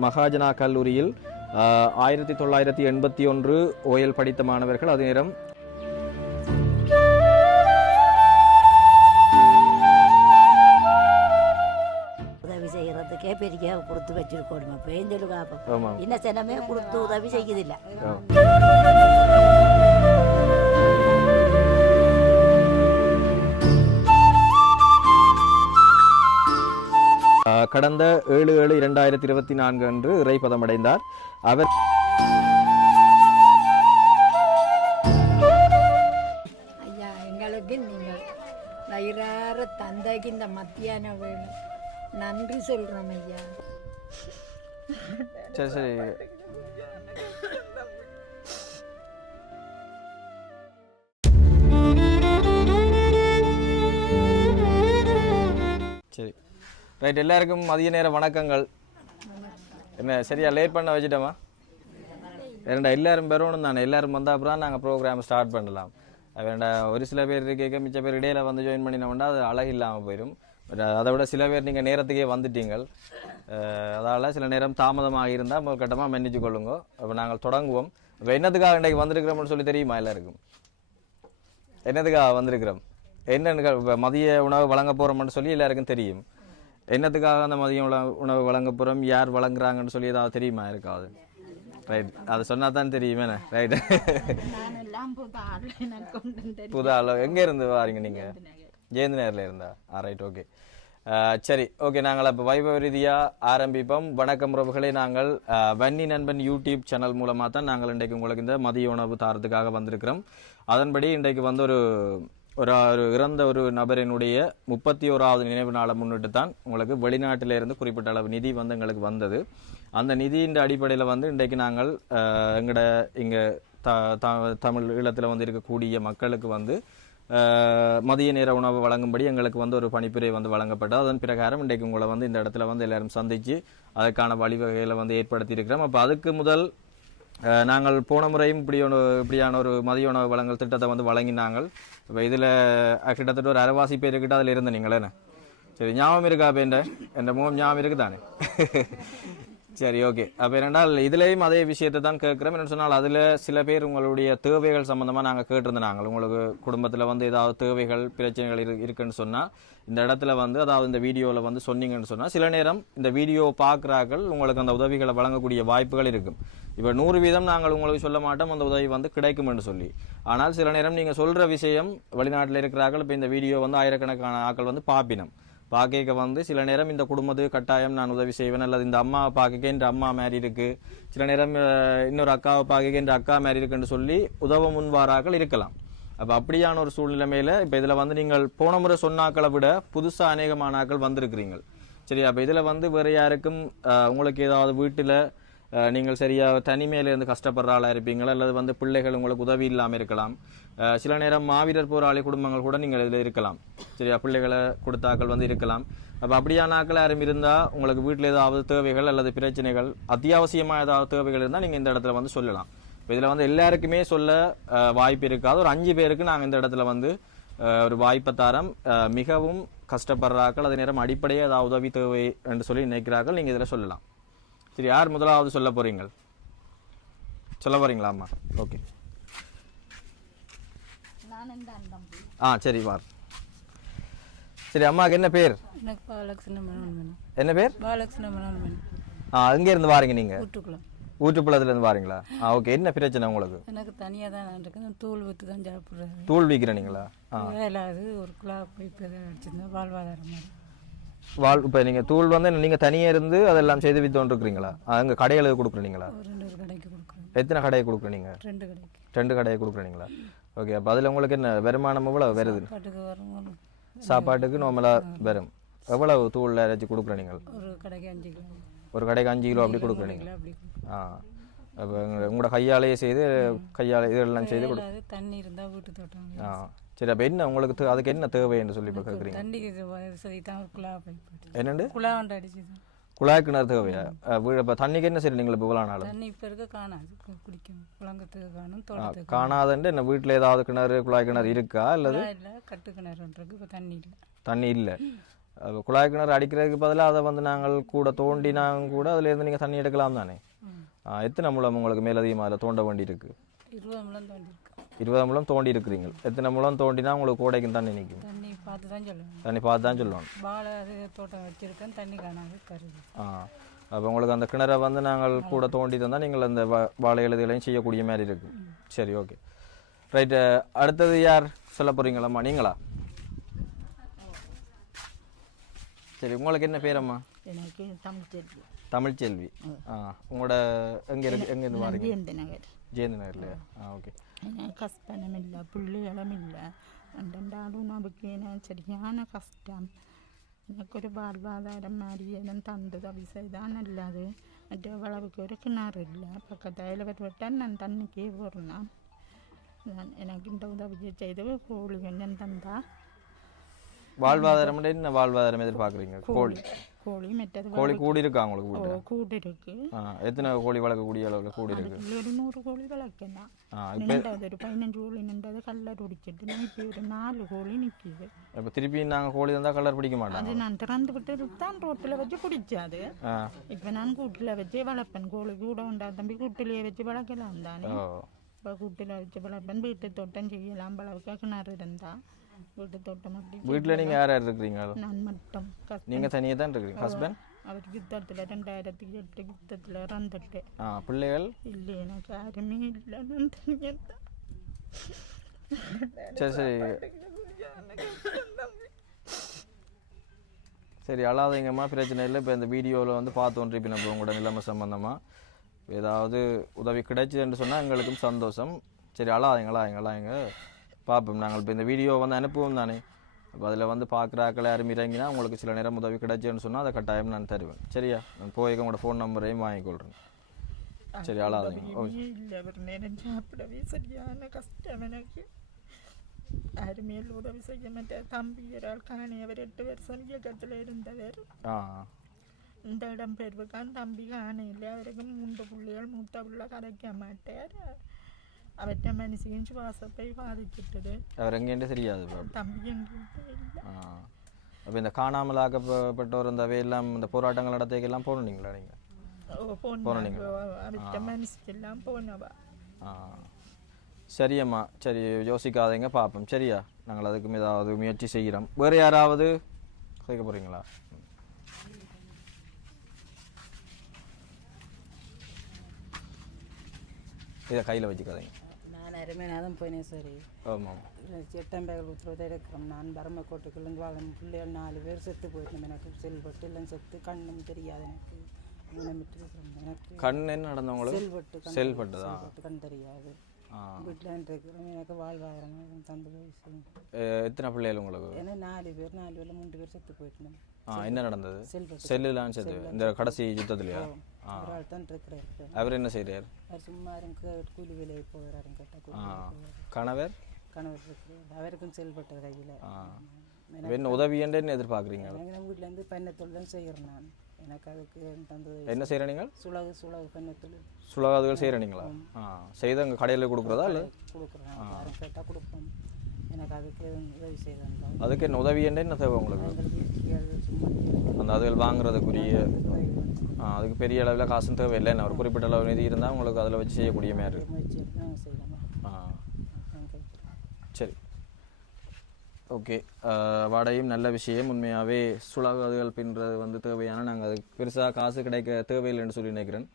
மகாஜனா கல்லூரியில் ஆயிரத்தி தொள்ளாயிரத்தி எண்பத்தி ஒன்று ஓயல் படித்த மாணவர்கள் அதே நேரம். உதவி செய்யறதுக்கே பெரிய கொடுத்து வச்சிருக்கணும் இப்போ இன்னும் சினமே கொடுத்து உதவி செய்யுதில்ல கடந்த ஏழு ஏழு இரண்டாயிரத்தி இருபத்தி நான்கு அன்று இறைப்பதமடைந்தார் அவர் ஐயா எங்களுக்கு நீங்கள் வயிறார தந்தைக்கு இந்த மத்தியான வேலை நன்றி சொல்கிறோம் ஐயா. சரி சரி. ரைட் எல்லாருக்கும் மதிய நேர வணக்கங்கள். என்ன சரியா லேட் பண்ண வச்சுட்டோமா? வேண்டாம் எல்லாரும் பெறணும் தானே. எல்லாரும் வந்தால் அப்புறம் நாங்கள் ப்ரோக்ராம் ஸ்டார்ட் பண்ணலாம். அது ஒரு சில பேர் கேட்க மிச்ச பேர் இடையில வந்து ஜாயின் பண்ணினோம்னா அது அழகு இல்லாமல் போயிடும். அதை விட சில பேர் நீங்கள் நேரத்துக்கே வந்துட்டீங்கள். அதால் சில நேரம் தாமதமாக இருந்தால் முதல் கட்டமாக மன்னிச்சு கொள்ளுங்க. அப்போ நாங்கள் தொடங்குவோம். இப்போ என்னத்துக்காக இன்றைக்கு வந்திருக்கிறோம்னு சொல்லி தெரியுமா எல்லாருக்கும்? என்னதுக்காக வந்திருக்கிறோம்? என்னன்னு இப்போ மதிய உணவு வழங்க போகிறோம்னு சொல்லி எல்லாருக்கும் தெரியும். என்னத்துக்காக அந்த மதிய உணவு வழங்க போகிறோம் யார் வழங்குறாங்கன்னு சொல்லி ஏதாவது தெரியுமா? இருக்காது. ரைட் அதை சொன்னா தான் தெரியுமே ரைட் புது ஆள்? எங்கே இருந்து வாரீங்க நீங்கள் ஜெயந்தி நேரில் இருந்தா? ஆ ரைட் ஓகே சரி ஓகே நாங்கள் இப்போ வைபவ ரீதியாக ஆரம்பிப்போம். வணக்கம் உறவுகளே நாங்கள் வன்னி நண்பன் யூடியூப் சேனல் மூலமாக தான் நாங்கள் இன்றைக்கு உங்களுக்கு இந்த மதிய உணவு தாரத்துக்காக வந்திருக்கிறோம். அதன்படி இன்றைக்கு வந்து ஒரு ஒரு ஒரு இறந்த ஒரு நபரினுடைய முப்பத்தி ஓராவது நினைவு நாளை முன்னிட்டு தான் உங்களுக்கு வெளிநாட்டில இருந்து குறிப்பிட்ட அளவு நிதி வந்து எங்களுக்கு வந்தது. அந்த நிதியின் அடிப்படையில் வந்து இன்றைக்கு நாங்கள் எங்களோட இங்கே த த- தமிழ் ஈழத்தில் வந்து இருக்கக்கூடிய மக்களுக்கு வந்து மதிய நேர உணவு வழங்கும்படி எங்களுக்கு வந்து ஒரு பணிப்புரை வந்து வழங்கப்பட்டது. அதன் பிரகாரம் இன்றைக்கு உங்களை வந்து இந்த இடத்துல வந்து எல்லாரும் சந்திச்சு அதற்கான வழிவகைகளை வந்து ஏற்படுத்தியிருக்கிறோம். அப்போ அதுக்கு முதல் நாங்கள் போன முறையும் இப்படி ஒரு இப்படியான ஒரு மதிய உணவு வழங்கல் திட்டத்தை வந்து வழங்கினாங்கள். இப்போ இதில் கிட்டத்தட்ட ஒரு அரைவாசி பேருக்கிட்ட அதில் இருந்த நீங்களே சரி ஞாபகம் இருக்கா பேண்ட என் முகம் ஞாபகம் இருக்குதானே? சரி ஓகே அப்போ என்னென்னால் இதுலேயும் அதே விஷயத்தை தான் கேட்குறோம். என்னென்னு சொன்னால் அதில் சில பேர் உங்களுடைய தேவைகள் சம்மந்தமாக நாங்கள் கேட்டிருந்தோம் நாங்கள் உங்களுக்கு குடும்பத்தில் வந்து ஏதாவது தேவைகள் பிரச்சனைகள் இரு இருக்குன்னு சொன்னால் இந்த இடத்துல வந்து அதாவது இந்த வீடியோவில் வந்து சொன்னீங்கன்னு சொன்னால் சில நேரம் இந்த வீடியோ பார்க்குறாக்கள் உங்களுக்கு அந்த உதவிகளை வழங்கக்கூடிய வாய்ப்புகள் இருக்கும். இப்போ நூறு வீதம் நாங்கள் உங்களுக்கு சொல்ல மாட்டோம் அந்த உதவி வந்து கிடைக்கும்னு சொல்லி. ஆனால் சில நேரம் நீங்கள் சொல்கிற விஷயம் வெளிநாட்டில் இருக்கிறார்கள் இப்போ இந்த வீடியோ வந்து ஆயிரக்கணக்கான ஆட்கள் வந்து பாப்பினம். பார்க்க வந்து சில நேரம் இந்த குடும்பத்துக்கு கட்டாயம் நான் உதவி செய்வேன் அல்லது இந்த அம்மாவை பார்க்க அம்மா மாதிரி இருக்கு. சில நேரம் இன்னொரு அக்காவை பார்க்க என்ற அக்கா மாதிரி இருக்குன்னு சொல்லி உதவ முன்வாராக்கள் இருக்கலாம். அப்போ அப்படியான ஒரு சூழ்நிலைமையில இப்போ இதில் வந்து நீங்கள் போன முறை சொன்னாக்களை விட புதுசாக அநேகமான ஆட்கள் வந்திருக்கிறீங்க சரி அப்போ இதில் வந்து வேறு யாருக்கும் உங்களுக்கு ஏதாவது வீட்டில் நீங்கள் சரியா தனிமையிலேருந்து கஷ்டப்படுற ஆளாக இருப்பீங்களா? அல்லது வந்து பிள்ளைகள் உங்களுக்கு உதவி இல்லாமல் இருக்கலாம். சில நேரம் மாவீரர் போராளி குடும்பங்கள் கூட நீங்கள் இதில் இருக்கலாம். சரியா? பிள்ளைகளை கொடுத்தாக்கள் வந்து இருக்கலாம். அப்போ அப்படியான ஆட்கள் யாரும் இருந்தால் உங்களுக்கு வீட்டில் ஏதாவது தேவைகள் அல்லது பிரச்சனைகள் அத்தியாவசியமாக ஏதாவது தேவைகள் இருந்தால் நீங்கள் இந்த இடத்துல வந்து சொல்லலாம். இப்போ இதில் வந்து எல்லாருக்குமே சொல்ல வாய்ப்பு இருக்காது. ஒரு அஞ்சு பேருக்கு நாங்கள் இந்த இடத்துல வந்து ஒரு வாய்ப்பை தரம். மிகவும் கஷ்டப்படுறாக்கள் அதே நேரம் அடிப்படையாக ஏதாவது உதவி தேவை என்று சொல்லி நினைக்கிறார்கள். நீங்கள் இதில் சொல்லலாம். சரி யார் முதலாவது சொல்ல போறீங்க? சொல்ல போறீங்களா அம்மா ஓகே ஆ சரி வார் சரி அம்மாவுக்கு என்ன பேர்? என்ன பேர்? ஆ எங்க இருந்து வாரீங்க நீங்க? வீட்டுக்குள்ள ஊற்றுப்புலத்துல இருந்து வாரீங்களா? ஆ ஓகே என்ன பிரச்சனை உங்களுக்கு? எனக்கு தனியாக தான் நான் இருக்கேன். தூள் விற்று தான் சாப்பிட்றது தூள் விற்கிறீங்களா ஆ. ஒரு குழா அடிச்சிருந்தேன் வாழ்வாதாரம் வாழ் இப்போ நீங்கள் தூள் வந்து நீங்கள் தனியாக இருந்து அதெல்லாம் செய்து வித்தோன்னு இருக்கிறீங்களா அங்கே கடைகளுக்கு கொடுக்குறீங்களா? எத்தனை கடையை கொடுக்குறீங்க? ரெண்டு கடைக்கு. ரெண்டு கடையை கொடுக்குறீங்களா? ஓகே அப்போ அதில் உங்களுக்கு என்ன வருமானம் எவ்வளோ வருது? சாப்பாட்டுக்கு நார்மலாக வரும். எவ்வளவு தூளில் அரைச்சி கொடுக்குற நீங்கள்? ஒரு கடைக்கு அஞ்சு கிலோ. ஒரு கடைக்கு அஞ்சு கிலோ அப்படி கொடுக்குறீங்க. ஆ. அப்போ உங்களோட கையாலேயே செய்து கையால் இதெல்லாம் செய்து கொடு தண்ணி இருந்தால் வீட்டு தோட்டம். ஆ. சரி அப்போ என்ன உங்களுக்கு அதுக்கு என்ன தேவைன்னு சொல்லி இப்போ கேட்குறீங்க என்னண்டு? குழா ஒன்று அடிச்சுது. குழாய் கிணறு தேவையா? வீடு இப்போ தண்ணிக்கு என்ன சரி நீங்கள் இப்போ நாளும் தண்ணி இப்போ இருக்க காணாது. குடிக்கும் புழங்கத்துக்கு காணும் காணாதண்டு? என்ன வீட்டில் ஏதாவது கிணறு குழாய் கிணறு இருக்கா அல்லது இல்லை கட்டு கிணறு ஒன்று இருக்கு இப்போ தண்ணி இல்லை. தண்ணி இல்லை. குழாய் கிணறு அடிக்கிறதுக்கு பதிலாக அதை வந்து நாங்கள் கூட தோண்டினாங்க கூட அதுலேருந்து நீங்கள் தண்ணி எடுக்கலாம் தானே? எத்தனை முழம் உங்களுக்கு மேலதிகமாக அதில் தோண்ட வேண்டி இருக்கு இருபது முழம் தோண்டிருக்கு இருபது முழம் தோண்டி இருக்கிறீங்க எத்தனை முழம் தோண்டினா உங்களுக்கு கோடைக்கும் தண்ணி நிற்கும். தண்ணி பார்த்து தான் சொல்லணும் தண்ணி பார்த்து தான் சொல்லணும். வாழை அது தோட்டம் வச்சிருக்கேன் தண்ணி காணாது கருது. ஆ அப்போ உங்களுக்கு அந்த கிணறை வந்து நாங்கள் கூட தோண்டி தந்தால் நீங்கள் அந்த வாழை எழுதுகளையும் செய்யக்கூடிய மாதிரி இருக்கு. சரி ஓகே. ரைட்டு அடுத்தது யார் சொல்ல போகிறீங்களாம்மா நீங்களா? சரி உங்களுக்கு என்ன பேரம்மா? எனக்கு தமிழ் தெரியும் தமிழ்ச்செல்வி ஆ உங்களோட எங்கே இருக்கு எங்கேருந்து வாரீங்க எந்த நகர் ஜெயந்தி நகர்லையா ஆ ஓகே. எனக்கு ஹஸ்பண்டும் இல்லை பிள்ளைகளும் இல்லை ரெண்டாலும் நமக்கு என்ன சரியான கஷ்டம் எனக்கொரு வாழ்வாதாரம் மாதிரி எதுவும் தந்து உதவி செய்தால் நல்லது மற்ற அளவுக்கு ஒரு கிணறு இல்லை பக்கத்தில் விட்டால் நான் தண்ணிக்கே வாழ்வாதாரம் என்ன வாழ்வாதாரம் எதிர்பார்க்குறீங்க? கோழி. கோழி. மற்றது கோழி கூடி இருக்கா உங்களுக்கு வீட்டில்? கூடு இருக்கு எத்தனை கோழி வளர்க்கக்கூடிய அளவில் கூடி இருக்கு ஒரு நூறு கோழி வளர்க்கலாம் நின்றது ஒரு பதினஞ்சு கோழி நின்றது கல்லர் உடிச்சிட்டு இப்போ ஒரு நாலு கோழி நிற்கிது. இப்போ திருப்பி நாங்கள் கோழி தந்தால் கலர் பிடிக்க மாட்டாங்க? அது நான் திறந்து விட்டு தான் ரோட்டில் வச்சு பிடிச்சாது இப்போ நான் கூட்டில் வச்சு வளர்ப்பேன். கோழி கூட உண்டா தம்பி கூட்டிலேயே வச்சு வளர்க்கலாம் தானே. இப்போ கூட்டில் வச்சு வளர்ப்பேன். வீட்டு தோட்டம் செய்யலாம் அளவுக்கு கிணறு இருந்தா வீட்டு தோட்டம் அப்படி வீட்டில் நீங்கள் யார் யார் இருக்கிறீங்க? நான் மட்டும் நீங்கள் தனியாக தான் இருக்கிறீங்க? ஹஸ்பண்ட் அவர் யுத்தத்தில் ரெண்டாயிரத்தி எட்டு யுத்தத்தில் இறந்துட்டு ஆ பிள்ளைகள்? இல்லை எனக்கு யாருமே இல்லை. நான் தனியாக தான். சரி சரி. சரி அழாதீங்கம்மா பிரச்சனை இல்லை. இப்போ இந்த வீடியோவில் வந்து பார்த்தோம் இப்போ நம்ம உங்களோட நிலைமை சம்மந்தமாக ஏதாவது உதவி கிடைச்சதுன்னு சொன்னால் எங்களுக்கும் சந்தோஷம். சரி அழாதீங்க அழாதீங்க அழாதீங்க. பார்ப்போம் நாங்கள் இப்போ இந்த வீடியோ வந்து அனுப்புவோம் தானே? அப்போ அதில் வந்து பார்க்குறாக்கள் யாரும் இறங்கினா உங்களுக்கு சில நேரம் உதவி கிடைச்சேன்னு சொன்னால் அதை கட்டாயம் நான் தருவேன். சரியா? நான் போய் உங்களோட ஃபோன் நம்பரையும் வாங்கிக்கொள்கிறேன் சரி இல்லை நேரம் சாப்பிடவே சரியான கஷ்டம் எனக்கு. யாருமே உதவி செய்ய மாட்டேன் தம்பி ஒரு ஆள் காணி அவர் எட்டு வருஷம் இயக்கத்தில் இருந்தவர். இந்த இடம் பெருவுக்கான் தம்பி காணையில். அவருக்கு மூன்று பிள்ளைகள் மூத்த பிள்ளை கதைக்க மாட்டார். அவர் எங்கேன்னு தெரியாது பாப்பா தம்பி எங்கிட்ட இல்லை அப்போ இந்த காணாமல் ஆக்கப்பட்டோர் இந்த அவையெல்லாம் இந்த போராட்டங்கள் நடத்தைக்கெல்லாம் போனீங்களா நீங்கள் பொண்ணு அவற்றை மனுஷிக்கெல்லாம் போனவா ஆ சரி அம்மா சரி யோசிக்காதீங்க பார்ப்போம் சரியா நாங்கள் அதுக்கும் ஏதாவது முயற்சி செய்கிறோம் வேறு யாராவது கேட்க போகிறீங்களா இதை கையில் வச்சுக்காதீங்க நான் அருமைநாதன் புவனேஸ்வரி ஆமாம் எட்டம்பேர் உத்தரவு எடுக்கிறோம். நான் பரமக்கோட்டைக்குள்ளேருந்து வாழன் பிள்ளைகள் நாலு பேர் செத்து போயிட்டோம் எனக்கு செல்வட்டு எல்லாம் செத்து கண்ணும் தெரியாது எனக்கு. எனக்கு கண் என்ன நடந்தவங்களுக்கு செல்பட்டு தான். செல்வட்டு கண் தெரியாது. வீட்டில் இருக்கிறோம் எனக்கு வாழ்வாதாரம் தந்து எத்தனை பிள்ளைகள் உங்களுக்கு? ஏன்னா நாலு பேர் நாலு பேர்ல மூன்று பேர் செத்து போயிட்டோம். ஆ என்ன நடந்தது? செல்லுலாம் செத்து இந்த கடைசி யுத்தத்துலையா? ஆள் தான் இருக்கிறார் அவர் என்ன செய்கிறார் அவர் சும்மா இருக்கு கூலி வேலையை போகிறாரு கேட்டால். கணவர்? கணவர் இருக்கிறார். அவருக்கும் செல்பட்டது கையில். என்ன உதவி என்ன எதிர்பார்க்குறீங்க? எனக்கு வீட்டிலேருந்து பெண்ணத்தொழில் தான் செய்கிறேன் நான். எனக்கு அதுக்கு தந்தது என்ன செய்கிற நீங்கள்? சுலகு சுலகு பெண்ணத்தொழில் சுலகாதுகள் செய்கிறீங்களா ஆ செய்து அங்கே கடையில் கொடுக்குறதா இல்லை? கொடுக்குறேன். கேட்டால் கொடுப்போம். எனக்கு அதுக்கு உதவி செய்தாங்க. அதுக்கு என்ன உதவி என்ன தேவை உங்களுக்கு? அந்த அதுகள் வாங்குறதுக்குரிய அதுக்கு பெரிய அளவில் காசும் தேவையில்லை. என்ன ஒரு குறிப்பிட்ட அளவு நிதி இருந்தால் உங்களுக்கு அதில் வச்சு செய்யக்கூடிய மாதிரி இருக்கு முயற்சி எடுத்து நாங்கள் செய்யலாம் ஆ நாங்கள் சரி ஓகே. வாடகையும் நல்ல விஷயம். உண்மையாகவே சுலகாதுகள் பின்றது வந்து தேவையான நாங்கள் அது பெருசாக காசு கிடைக்க தேவையில்லைன்னு சொல்லி நினைக்கிறேன்.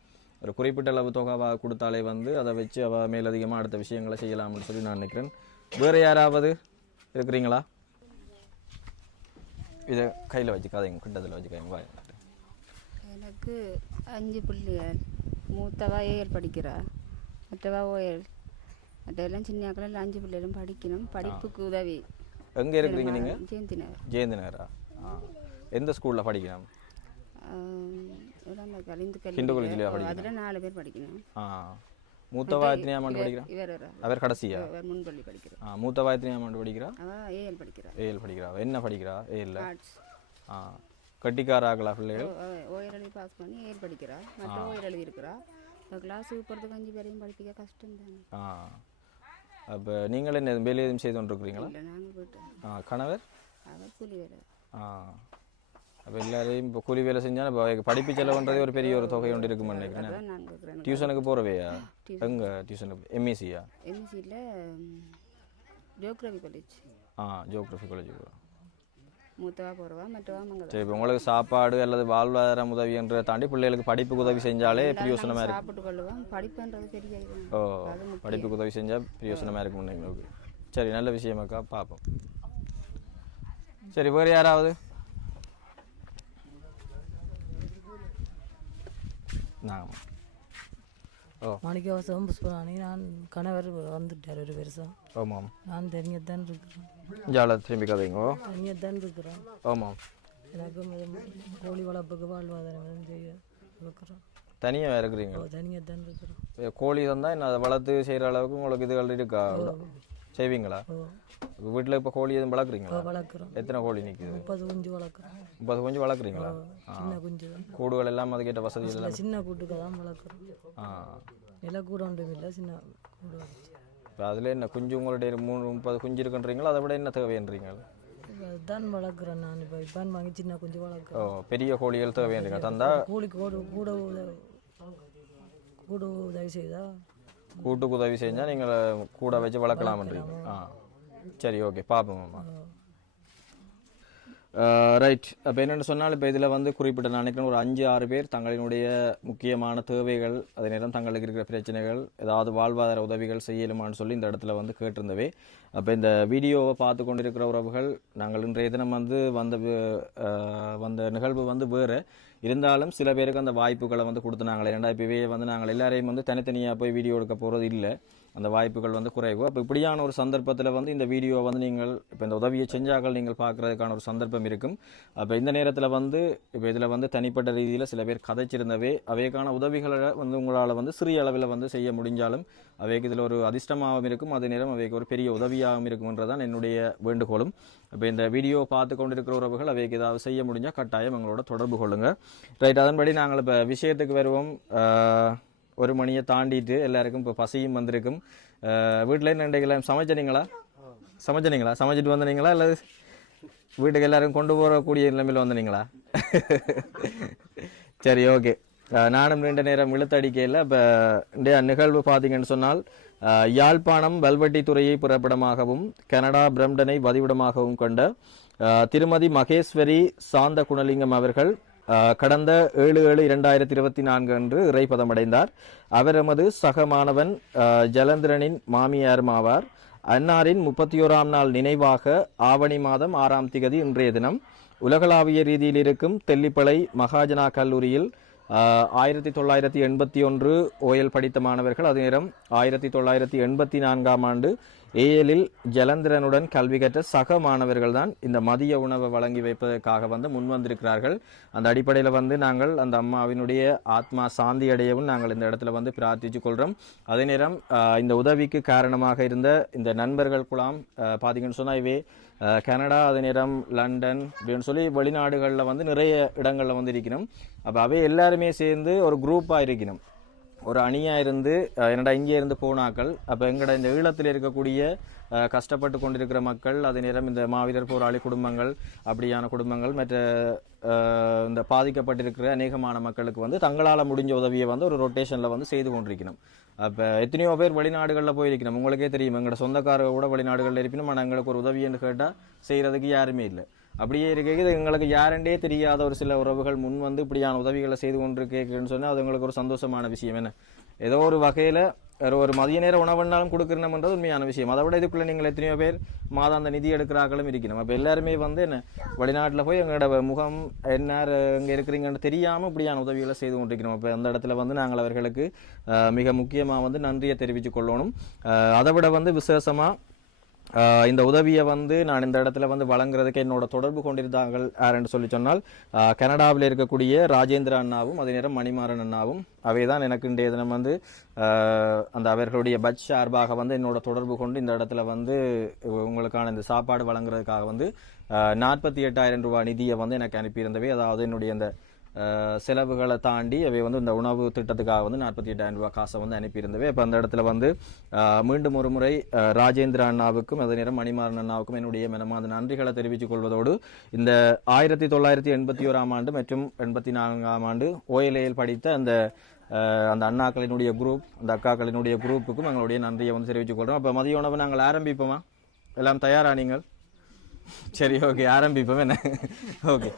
ஒரு குறிப்பிட்ட அளவு தொகை அவ கொடுத்தாலே வந்து அதை வச்சு அவள் மேலதிகமாக அடுத்த விஷயங்களை செய்யலாம்னு சொல்லி நான் நினைக்கிறேன். வேறு யாராவது இருக்கிறீங்களா? இதை கையில் வச்சுக்காதீங்க கிட்டத்தில் வச்சுக்காதீங்க வாய் எனக்கு அஞ்சு பிள்ளைகள் மூத்தவா ஏஎல் படிக்கிறா. மற்றவா ஓஎல் மற்றெல்லாம் சின்ன அஞ்சு பிள்ளைகளும் படிக்கணும். படிப்புக்கு உதவி. எங்கே இருக்கிறீங்க நீங்கள் ஜெயந்தி நகர் ஜெயந்தி நகரா ஆ. எந்த ஸ்கூலில் படிக்கணும்? கலிந்து ஹிந்து காலேஜ்லயா? அதில் நாலு பேர் படிக்கணும். ஆ. படிக்கிறா? இவர் ஒரு ஆள். அவர் கடைசியா? முன்பள்ளி படிக்கிறா ஆ ஆண்டு படிக்கிறா? ஏஎல் படிக்கிறா. ஏஎல் படிக்கிறா. என்ன படிக்கிறா? ஆர்ட்ஸ் ஆ. கட்டிக்காராங்களா பிள்ளைகள்? ஓயர் எழுதி பாஸ் பண்ணி ஏஎல் படிக்கிறா. மற்ற ஓயர் எழுதி இருக்கிறா. கிளாஸுக்கு போகிறதுக்கு அஞ்சு பேரையும் படிப்பிக்க கஷ்டம் தானே ஆ. அப்போ நீங்கள் வேலை எதுவும் செய்து கொண்டிருக்கிறீங்களா? ஆ கணவர்? ஆ அப்போ எல்லாரையும் இப்போ கூலி வேலை செஞ்சால் இப்போ படிப்பு செலவுன்றதே ஒரு பெரிய ஒரு தொகை ஒன்று இருக்குன்னு நினைக்கிறேன். டியூஷனுக்கு போகிறவையா எங்கே டியூஷனுக்கு எம்இசியா எம்சியில் ஜியோகிராஃபி காலேஜ் ஆ ஜியோகிராஃபி காலேஜ் மூத்தவா போகிறவா மற்றவா மங்களா சரி இப்போ உங்களுக்கு சாப்பாடு அல்லது வாழ்வாதார உதவின்றதை தாண்டி பிள்ளைகளுக்கு படிப்புக்கு உதவி செஞ்சாலே பிரயோசனமாக இருக்கு. சாப்பிட்டு கொள்ளுவோம். படிப்புன்றது பெரிய ஓ படிப்புக்கு உதவி செஞ்சால் பிரயோசனமாக இருக்கும் நீங்கள் ஓகே. சரி நல்ல விஷயமாக்கா பார்ப்போம் சரி வேறு யாராவது? நான் ஓ. மாணிக்கவாசம் புஷ்பராணி. நான் கணவர் வந்துட்டார் ஒரு வருஷம். ஆமாம். நான் தனியத்தான் இருக்கிறேன். ஜால திரும்பி கதைங்கோ. தனியத்தான் இருக்கிறேன். ஆமாம். எனக்கு கோழி வளர்ப்புக்கு வாழ்வாதாரம் செய்ய இருக்கிறோம் தனியாக இருக்கிறீங்க? தனியத்தான் இருக்கிறோம். ஏ, கோழி தந்தால் என்ன அதை வளர்த்து செய்கிற அளவுக்கு உங்களுக்கு இதுகள் இருக்கா? செய்வீங்களா ஓ வீட்டில் இப்போ கோழி எதுவும் வளர்க்குறீங்களா வளர்க்குறோம் எத்தனை கோழி நிற்குது முப்பது குஞ்சு வளர்க்குறோம் முப்பது கொஞ்சம் வளர்க்குறீங்களா சின்ன குஞ்சு தான் கூடுகள் எல்லாம் அதுக்கேற்ற வசதி இல்ல, சின்ன கூட்டுக்கு தான் வளர்க்குறோம் நில கூட ஒன்றும் இல்லை சின்ன கூடு இப்போ அதில் என்ன குஞ்சு உங்களுடைய மூணு முப்பது குஞ்சு இருக்குன்றீங்களா அதை விட என்ன தேவைன்றீங்க அதுதான் வளர்க்குறேன் நான் இப்போ இப்போ வாங்கி சின்ன குஞ்சு ஓ வளர்க்குறேன் பெரிய கோழிகள் தேவைன்றீங்க தந்தா கூலிக்கு கூட கூட உதவி செய்தா கூட்டுக்கு உதவி செஞ்சால் நீங்கள் கூட வச்சு வளர்க்கலாம்ன்றீங்க. ஆ. சரி ஓகே. பார்ப்போம்மா ரைட் அப்போ என்னென்னு சொன்னால் இப்போ இதில் வந்து குறிப்பிட்ட நான் நினைக்கிறேன் ஒரு அஞ்சு ஆறு பேர் தங்களினுடைய முக்கியமான தேவைகள் அதே நேரம் தங்களுக்கு இருக்கிற பிரச்சனைகள் ஏதாவது வாழ்வாதார உதவிகள் செய்யலுமான்னு சொல்லி இந்த இடத்துல வந்து கேட்டிருந்தவே. அப்போ இந்த வீடியோவை பார்த்து கொண்டிருக்கிற உறவுகள் நாங்கள் இன்றைய தினம் வந்து வந்த வந்த நிகழ்வு வந்து வேறு. இருந்தாலும் சில பேருக்கு அந்த வாய்ப்புகளை வந்து கொடுத்துனாங்களே ரெண்டாயிரம் இப்போவே வந்து நாங்கள் எல்லாரையும் வந்து தனித்தனியாக போய் வீடியோ எடுக்க போகிறது இல்லை. அந்த வாய்ப்புகள் வந்து குறைவு. அப்போ இப்படியான ஒரு சந்தர்ப்பத்தில் வந்து இந்த வீடியோ வந்து நீங்கள் இப்போ இந்த உதவியை செஞ்சாக்கள் நீங்கள் பார்க்குறதுக்கான ஒரு சந்தர்ப்பம் இருக்கும். அப்போ இந்த நேரத்தில் வந்து இப்போ இதில் வந்து தனிப்பட்ட ரீதியில் சில பேர் கதைச்சிருந்தவே அவைக்கான உதவிகளை வந்து உங்களால் வந்து சிறிய அளவில் வந்து செய்ய முடிஞ்சாலும் அவைக்கு இதில் ஒரு அதிர்ஷ்டமாகவும் இருக்கும். அதே நேரம் அவைக்கு ஒரு பெரிய உதவியாகவும் இருக்கும்ன்றதான் என்னுடைய வேண்டுகோளும். இப்போ இந்த வீடியோ பார்த்து கொண்டிருக்கிற உறவுகள் அவைக்கு ஏதாவது செய்ய முடிஞ்சால் கட்டாயம் எங்களோட தொடர்பு கொள்ளுங்கள் ரைட் அதன்படி நாங்கள் இப்போ விஷயத்துக்கு வருவோம். ஒரு மணியை தாண்டிட்டு எல்லாருக்கும் இப்போ பசியும் வந்திருக்கும். வீட்டில் என்ன சமைச்சனீங்களா சமைச்சனீங்களா சமைச்சிட்டு வந்தனீங்களா அல்லது வீட்டுக்கு எல்லாரும் கொண்டு போகக்கூடிய நிலைமையில் வந்தனீங்களா சரி ஓகே. நானும் நீண்ட நேரம் இழுத்தடிக்கையில் இப்போ இன்றைய நிகழ்வு பார்த்தீங்கன்னு சொன்னால் யாழ்ப்பாணம் வல்வெட்டித்துறையை புறப்படமாகவும் கனடா பிரம்டனை வதிவிடமாகவும் கொண்ட திருமதி மகேஸ்வரி சாந்த குணலிங்கம் அவர்கள் கடந்த ஏழு ஏழு இரண்டாயிரத்தி இருபத்தி நான்கு அன்று இறைப்பதமடைந்தார். அவர் எமது சகமானவன் ஜலந்திரனின் மாமியார்மாவார். அன்னாரின் முப்பத்தி ஓராம் நாள் நினைவாக ஆவணி மாதம் ஆறாம் திகதி இன்றைய தினம் உலகளாவிய ரீதியில் இருக்கும் தெல்லிப்பளை மகாஜனா கல்லூரியில் ஆயிரத்தி தொள்ளாயிரத்தி எண்பத்தி ஒன்று ஓயல் படித்த மாணவர்கள் அதே நேரம் ஆயிரத்தி தொள்ளாயிரத்தி எண்பத்தி நான்காம் ஆண்டு ஏஎலில் ஜலந்திரனுடன் கல்வி கற்ற சக மாணவர்கள் தான் இந்த மதிய உணவை வழங்கி வைப்பதற்காக வந்து முன் வந்திருக்கிறார்கள். அந்த அடிப்படையில் வந்து நாங்கள் அந்த அம்மாவினுடைய ஆத்மா சாந்தி அடையவும் நாங்கள் இந்த இடத்துல வந்து பிரார்த்திச்சு கொள்கிறோம் அதே நேரம் இந்த உதவிக்கு காரணமாக இருந்த இந்த நண்பர்கள் குலாம் பார்த்தீங்கன்னு சொன்னால் இவே கனடா அதே நேரம் லண்டன் அப்படின்னு சொல்லி வெளிநாடுகளில் வந்து நிறைய இடங்களில் வந்து இருக்கணும் அப்போ அவை எல்லாருமே சேர்ந்து ஒரு குரூப்பாக இருக்கணும். ஒரு அணியாக இருந்து என்னடா இங்கே இருந்து போனாக்கள். அப்போ எங்களோட இந்த ஈழத்தில் இருக்கக்கூடிய கஷ்டப்பட்டு கொண்டிருக்கிற மக்கள் அதே நேரம் இந்த மாவீரர் போராளி குடும்பங்கள் அப்படியான குடும்பங்கள் மற்ற இந்த பாதிக்கப்பட்டிருக்கிற அநேகமான மக்களுக்கு வந்து தங்களால் முடிஞ்ச உதவியை வந்து ஒரு ரொட்டேஷனில் வந்து செய்து கொண்டிருக்கணும். அப்போ எத்தனையோ பேர் வெளிநாடுகளில் போயிருக்கணும். உங்களுக்கே தெரியும் எங்களோட சொந்தக்காரர் கூட வெளிநாடுகளில் இருப்பினும் ஆனால் எங்களுக்கு ஒரு உதவின்னு கேட்டால் செய்கிறதுக்கு யாருமே இல்லை. அப்படியே இருக்கிறது எங்களுக்கு யாருண்டே தெரியாத ஒரு சில உறவுகள் முன் வந்து இப்படியான உதவிகளை செய்து கொண்டிருக்கேன்னு சொன்னால் அது எங்களுக்கு ஒரு சந்தோஷமான விஷயம். என்ன? ஏதோ ஒரு வகையில் ஒரு ஒரு மதிய நேர உணவுனாலும் கொடுக்கணும்ன்றது உண்மையான விஷயம். அதை விட இதுக்குள்ளே நீங்கள் எத்தனையோ பேர் மாதாந்த நிதி எடுக்கிறார்களும் இருக்கணும். அப்போ எல்லாருமே வந்து என்ன? வெளிநாட்டில் போய் எங்களோட முகம் என்ன இங்கே இருக்கிறீங்கன்னு தெரியாமல் இப்படியான உதவிகளை செய்து கொண்டிருக்கிறோம் அப்போ அந்த இடத்துல வந்து நாங்கள் அவர்களுக்கு மிக முக்கியமாக வந்து நன்றியை தெரிவித்து கொள்ளணும். அதை விட வந்து விசேஷமாக இந்த உதவியை வந்து நான் இந்த இடத்துல வந்து வழங்குறதுக்கு என்னோட தொடர்பு கொண்டிருந்தார்கள் யாருன்னு சொல்லி சொன்னால் கனடாவில் இருக்கக்கூடிய ராஜேந்திர அண்ணாவும் அதே நேரம் மணிமாறன் அண்ணாவும். அவை தான் எனக்கு இன்றைய தினம் வந்து அந்த அவர்களுடைய பட்ஜ் சார்பாக வந்து என்னோட தொடர்பு கொண்டு இந்த இடத்துல வந்து உங்களுக்கான இந்த சாப்பாடு வழங்குறதுக்காக வந்து நாற்பத்தி எட்டாயிரம் ரூபாய் நிதியை வந்து எனக்கு அனுப்பியிருந்தவை. அதாவது என்னுடைய அந்த செலவுகளை தாண்டி அவை வந்து இந்த உணவு திட்டத்துக்காக வந்து நாற்பத்தி எட்டாயிரம் ரூபாய் காசை வந்து அனுப்பியிருந்தவை. இப்போ அந்த இடத்துல வந்து மீண்டும் ஒரு முறை ராஜேந்திர அண்ணாவுக்கும் அதே நேரம் மணிமாறன் அண்ணாவுக்கும் என்னுடைய மனமார்ந்த நன்றிகளை தெரிவித்துக் கொள்வதோடு இந்த ஆயிரத்தி தொள்ளாயிரத்தி எண்பத்தி ஓராம் ஆண்டு மற்றும் எண்பத்தி நான்காம் ஆண்டு ஓஎல்ஏயில் படித்த அந்த அந்த அண்ணாக்களினுடைய குரூப் அந்த அக்காக்களினுடைய குரூப்புக்கும் எங்களுடைய நன்றியை வந்து தெரிவித்துக் கொள்கிறோம் அப்போ மதிய உணவு நாங்கள் ஆரம்பிப்போமா? எல்லாம் தயாரா நீங்கள்? சரி ஓகே ஆரம்பிப்போம். என்ன? ஓகே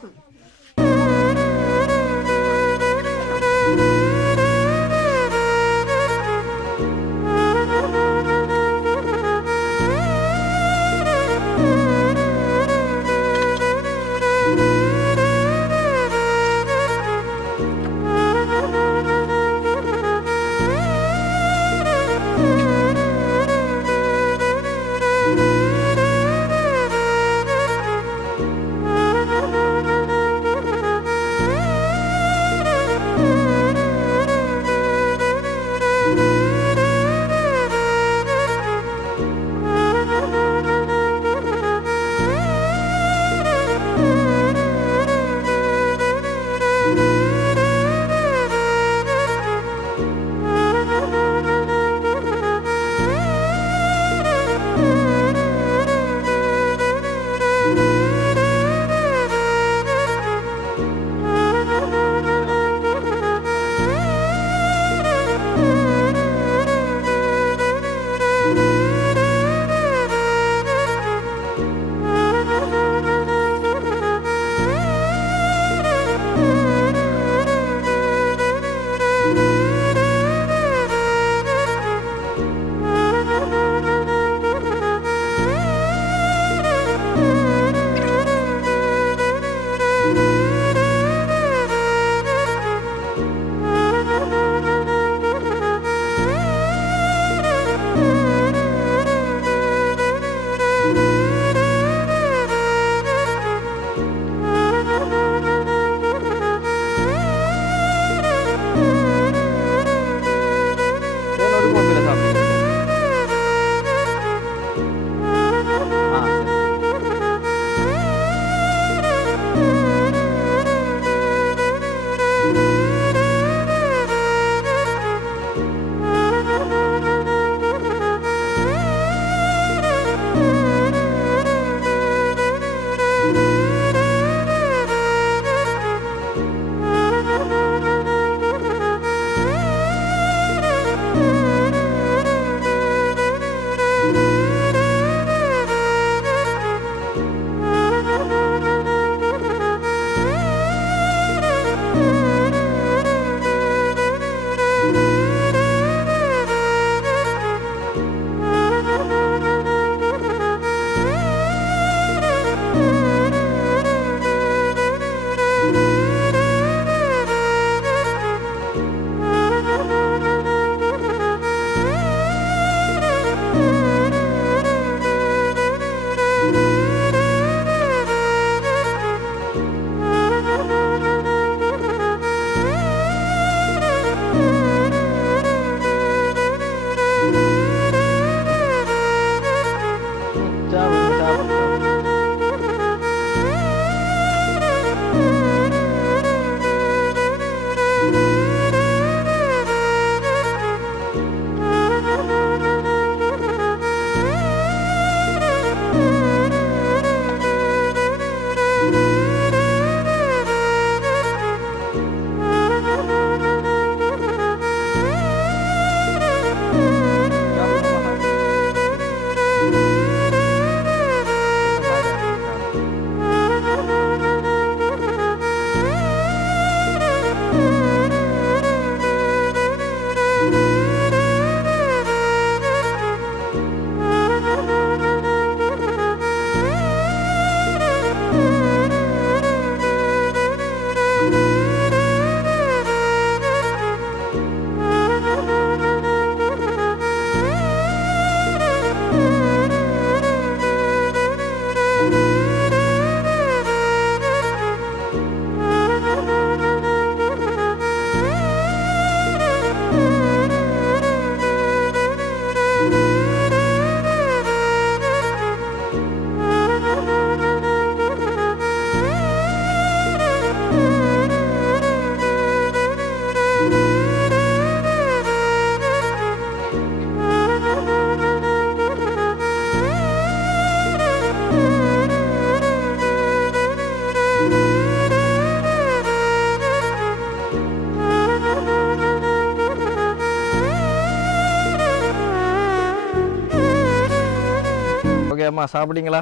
சாப்பிட்டீங்களா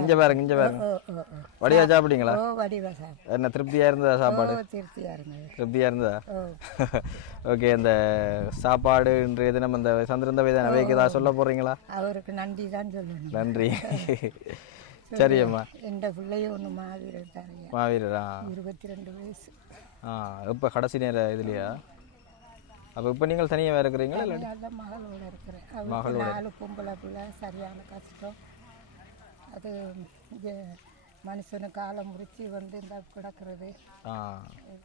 இங்க பாருங்க இங்க பாருங்க. வடிவா சாப்பிட்டீங்களா சார் என்ன திருப்தியா இருந்ததா சாப்பாடு? திருப்தியா இருந்ததா. ஓகே இந்த சாப்பாடு இன்றைய தினம் இந்த சந்திரந்த வேதனை வைக்க ஏதாவது சொல்ல போறீங்களா? அவருக்கு நன்றி தான் சொல்லணும். நன்றி. சரி அம்மா. எந்த பிள்ளையும் ஒன்று மாவீரர் மாவீரரா? இருபத்தி ரெண்டு வயசு. ஆ இப்போ கடைசி நேர இதுலையா? அப்போ இப்போ நீங்கள் தனியாக இருக்கிறீங்களா இல்லை அதான் மகளோட இருக்கிறேன். அவருக்கு நாலு பொம்பளை பிள்ளை சரியான கஷ்டம். அது இங்கே மனுஷனு காலம் முறிச்சு வந்து இந்த கிடக்கிறது. ஆ.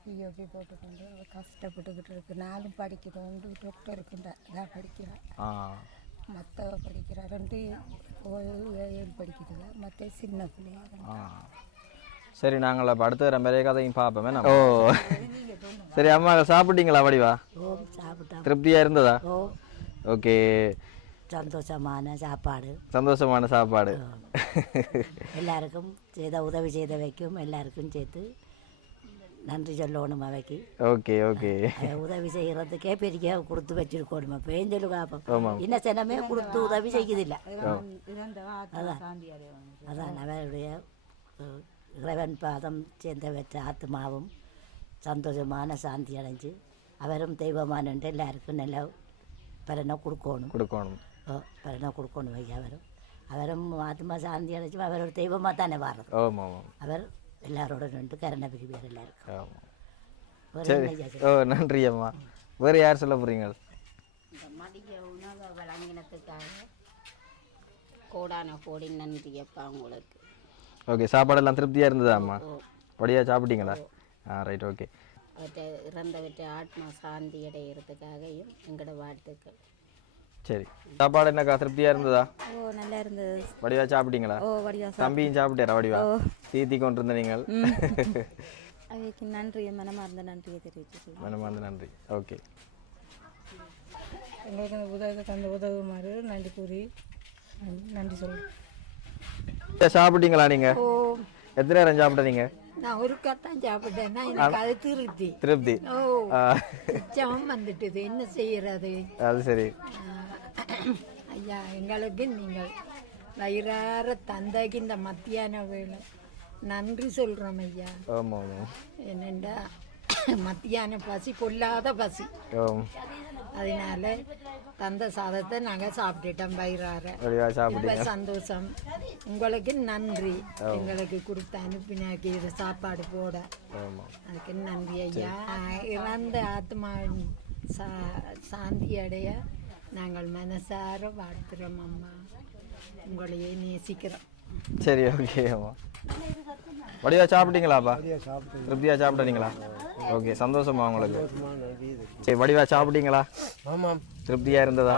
பிஓபி போட்டுக்கொண்டு அவ கஷ்டப்பட்டுக்கிட்டு இருக்கு. நானும் படிக்கிறோம் வந்து டாக்டருக்கு இந்த இதாக படிக்கிறேன். ஆ. மற்றவ படிக்கிறா. ரெண்டு ஏழு படிக்கிறதா மற்ற சின்ன பிள்ளையா ஆ. சரி நாங்கள் அப்போ அடுத்த தர நிறைய கதையும் பார்ப்போமே நம்ம. ஓ. சரி அம்மா சாப்பிட்டீங்களா வடிவா? திருப்தியாக இருந்ததா? ஓகே. சந்தோஷமான சாப்பாடு. சந்தோஷமான சாப்பாடு. எல்லாருக்கும் செய்த உதவி செய்தவைக்கும் எல்லாருக்கும் சேர்த்து நன்றி சொல்லணும் அவைக்கு. Okay okay. உதவி செய்கிறதுக்கே பெரிய கொடுத்து வச்சிருக்கணும். ஏன் சொல்லு. காப்போம் இன்ன சினமே கொடுத்து உதவி செய்யுதில்ல அதான் அதான் அவருடைய இறைவன் பாதம் சேர்ந்த வச்ச ஆத்மாவும் சந்தோஷமான சாந்தி அடைஞ்சு அவரும் தெய்வமான எல்லாருக்கும் நல்ல பலனை கொடுக்கணும். கொடுக்கணும். ஓ, பலனை கொடுக்கணும் ஐயா அவரும். அவரும் ஆத்மா சாந்தி அடைச்சு அவர் ஒரு தெய்வமாக தானே ஆமாம். அவர் எல்லாரோட ரெண்டு கருணை பிரிவியர் எல்லாருக்கும்? ஓ நன்றி அம்மா. வேறு யார் சொல்ல போகிறீங்க இந்த மதிய உணவை வழங்கினதுக்காக கோடான கோடி நன்றி அப்பா உங்களுக்கு. ஓகே சாப்பாடெல்லாம் திருப்தியாக இருந்ததா அம்மா? படியாக சாப்பிட்டீங்களா? ஆ ரைட் ஓகே அவற்றை இறந்தவற்றை ஆத்மா சாந்தி அடைகிறதுக்காகவும் எங்களோட வாழ்த்துக்கள். சரி. சாப்பாடு என்னக்கா திருப்தியாக இருந்ததா? ஓ நல்லா இருந்தது. வடிவா சாப்பிட்டீங்களா? ஓ வடிவா தம்பியும் சாப்பிட்டாரா வடிவா? தீத்தி கொண்டு இருந்த நீங்கள் அவைக்கு நன்றியை மனமார்ந்த நன்றியை தெரிவித்து மனமார்ந்த நன்றி. ஓகே எங்களுக்கு அந்த உதவி தந்த உதவுமாறு நன்றி கூறி நன்றி- நன்றி சொல்லுங்கள் சாப்பிட்டீங்களா நீங்க? எத்தனை நேரம் சாப்பிட்டீங்க? நான் ஒரு கட்டம் சாப்பிட்டேன்னா எனக்கு அது திருப்தி. திருப்தி. ஓ. ஆ, உற்சவம் வந்துட்டுது. என்ன செய்யறது? அது சரி. ஐயா எங்களுக்கு நீங்கள் வயிறார தந்தைக்கு இந்த மத்தியான வேலை. நன்றி சொல்கிறோம் ஐயா. ஆமாம் என்னெண்டா? மத்தியான பசி பொல்லாத பசி. அதனால தந்த சாதத்தை நாங்கள் சாப்பிட்டுட்டோம் ரொம்ப சாப்பிட்டீங்க? சந்தோஷம். உங்களுக்கு நன்றி. எங்களுக்கு கொடுத்து அனுப்பினாக்கி இது சாப்பாடு போட. அதுக்கு நன்றி ஐயா. இறந்த ஆத்மா சா சாந்தி அடைய நாங்கள் மனசார வாழ்த்துறோம் அம்மா. உங்களையே நேசிக்கிறோம். சரி ஓகே ஆமா வடிவா சாப்பிட்டீங்களாப்பா? திருப்தியா சாப்பிட்டீங்களா? ஓகே சந்தோஷமா உங்களுக்கு? சரி வடிவா சாப்பிட்டீங்களா? ஆமாம். திருப்தியா இருந்ததா?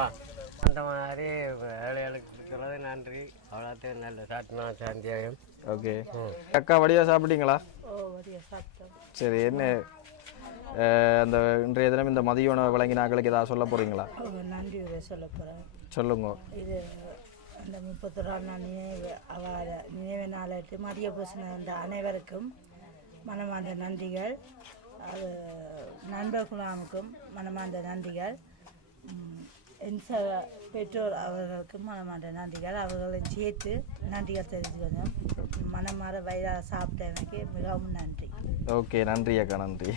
அந்த மாதிரி வேலைகளுக்கு கொடுக்கறது நன்றி. அவ்வளோத்தையும் நல்ல சாட்டினா சாந்தியாகும். ஓகே. அக்கா வடிவா சாப்பிட்டீங்களா? சரி என்ன அந்த இன்றைய தினம் இந்த மதிய உணவு வழங்கினாக்களுக்கு ஏதாவது சொல்ல போறீங்களா? நன்றி சொல்ல போகிறேன் சொல்லுங்க. இது அந்த முப்பத்தொராள் நாள் நினைவு அவர நினைவு நாளிட்டு மதிய பூசண அந்த அனைவருக்கும் மனமார்ந்த நன்றிகள். அது நண்பர் மனமார்ந்த நன்றிகள். என் ச பெற்றோர் அவர்களுக்கும் மனமார்ந்த நன்றிகள். அவர்களை சேர்த்து நன்றிகள் தெரிஞ்சுக்கணும் மனமாற வயிறாக சாப்பிட்டவனுக்கு மிகவும் நன்றி. ஓகே நன்றி அக்கா நன்றி.